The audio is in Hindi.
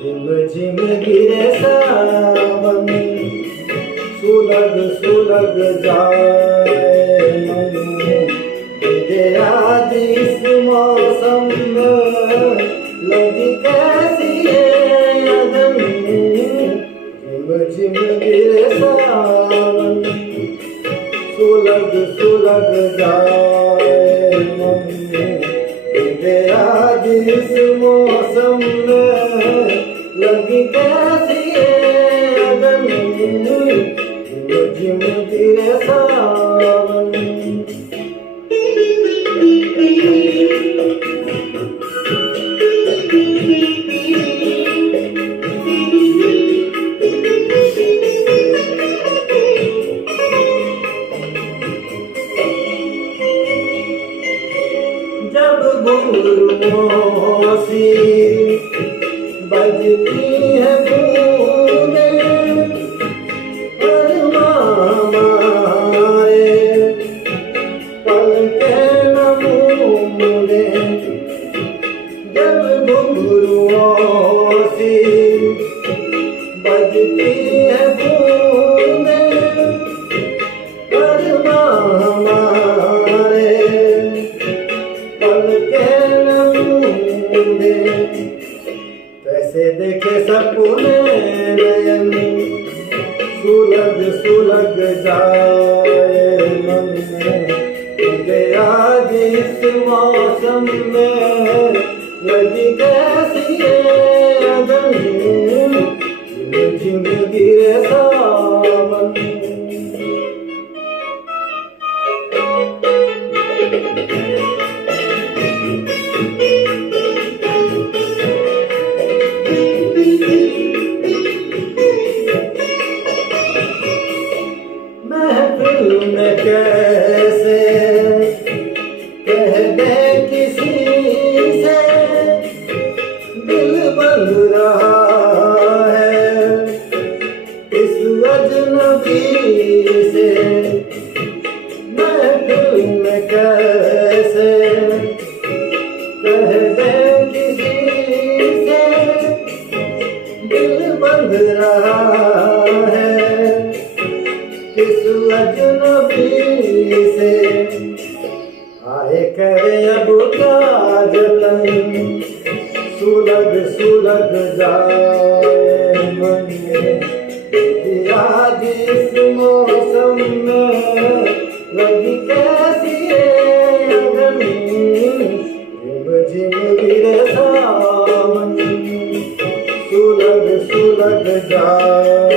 झिम झिम गिरे सावन, सुलग सुलग जाए मन। मुझे आज इस मौसम में लगी कैसी ये अदम। झिम झिम गिरे सावन, सुलग सुलग जाए मन। मुझे आज इस मौसम में लगी कैसी ये अदम। झिम झिम गिरे सावन। जब घुंघरुओं सी बजती है बूंदें, अरमां हमारे पलकें न मूंदें। जब घुंघरुओं सी बजती है बूंदें, अरमां हमारे कैसे देखे सपने नयन, सुलग सुलग जाए मन में। मुझे आज इस मौसम में लगी कैसी ये अदम। झिम झिम गिरे सावन। महफिल में कैसे कह दे किसी से, दिल बन रहा है इस अजनबी से। महफिल में कैसे कह दे किसी से, दिल बन रहा है इस अजनबी से। आए करे अब क्या जतन, सुलग सुलग जाए मन। आज इस मौसम में लगी कैसी ये अदम। झिम झिम गिरे सावन, सुलग सुलग जाए